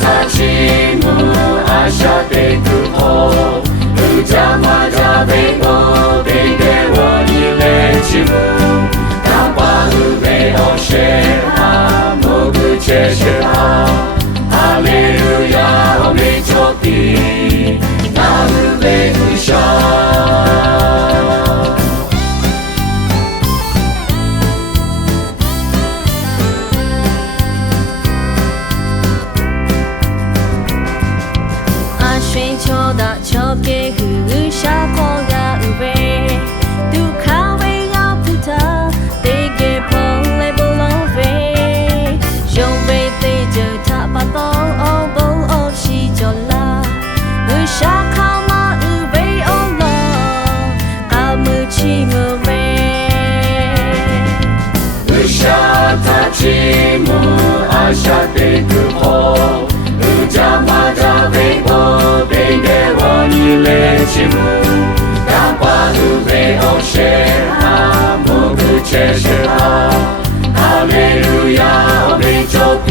たちむあしゃてくほうざまざべごべでわにれちむたばうべおしえはもぐちえしえはハレルヤおめちょぴなうべぐしゃ水球的球给雨下过呀喂，杜卡维要不得，得给碰来不浪费，兄妹对着他把刀哦不哦起就啦，雨下靠嘛雨喂哦啦，卡木起我喂，雨下たちむあしゃてくほうざまざべごべでわにれちむたばうべおしえはもぐちえしえはハレルヤおめちょぴ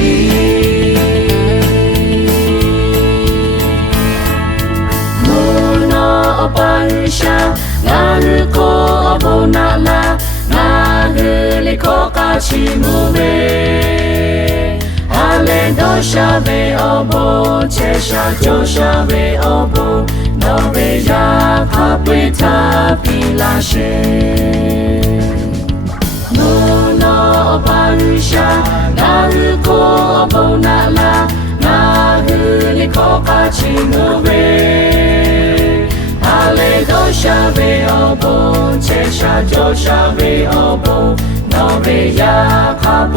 むのおぱんしゃなるこおぼならなるりこかちむべAle do shave obo, chesha jo shave obo, no be ya kapita pilashe. Muno obansha, naruko obo nala, nahuli koka chimube. Ale do shave obo, chesha jo shave obo, no be ya kapita